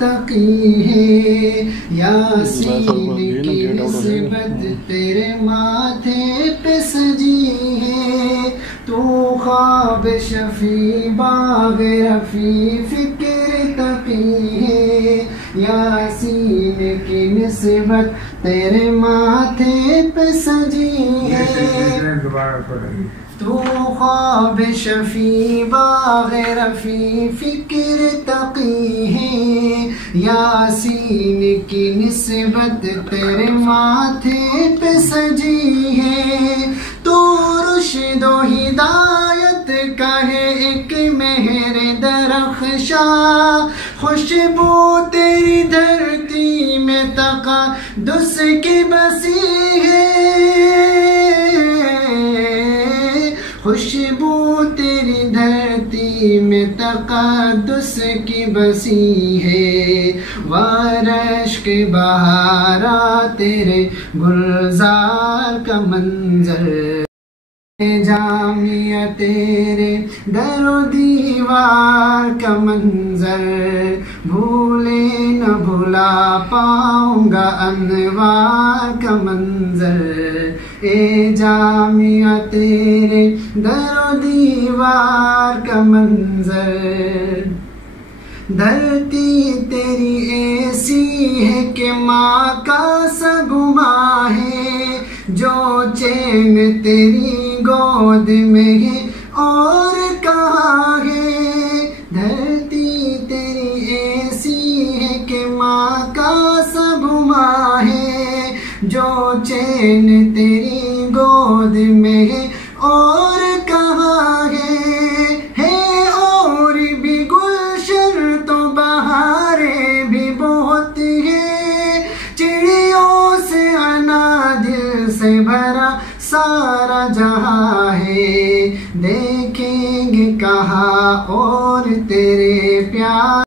तकी है, यासीन की निस्बत तेरे माथे पे सजी है। तू ख्वाब शफी बाग रफी फिक्र तकी है, यासीन की निस्बत तेरे माथे पे सजी है। तू ख्वाब शफी बाग रफी फिक्र तकी है, यासीन की निस्बत तेरे माथे पे सजी है। तू रुश्दो हिदायत का है एक मेहर दरख्शा, खुशबू तेरी धरती में तक़द्दुस की बसी है, खुशबू तेरी धरती में तक़द्दुस की बसी है। वारश के बहारा तेरे गुलजार का मंजर, जामिया तेरे दरो दीवार का मंजर, भूले न भुला पाऊंगा अनवार का मंजर। ए जामिया तेरे दरो दीवार का मंजर, धरती तेरी ऐसी है कि माँ का सगुमा है, जो चैन तेरी गोद में है और कहाँ है। धरती तेरी ऐसी है कि माँ का सगुमा है, जो चैन तेरी गोद में है और कहाँ है और भी गुलशन तो बहारें भी बहुत है, चिड़ियों से अनादिल से भरा सारा जहां है। देखेंगे कहाँ और तेरे प्यार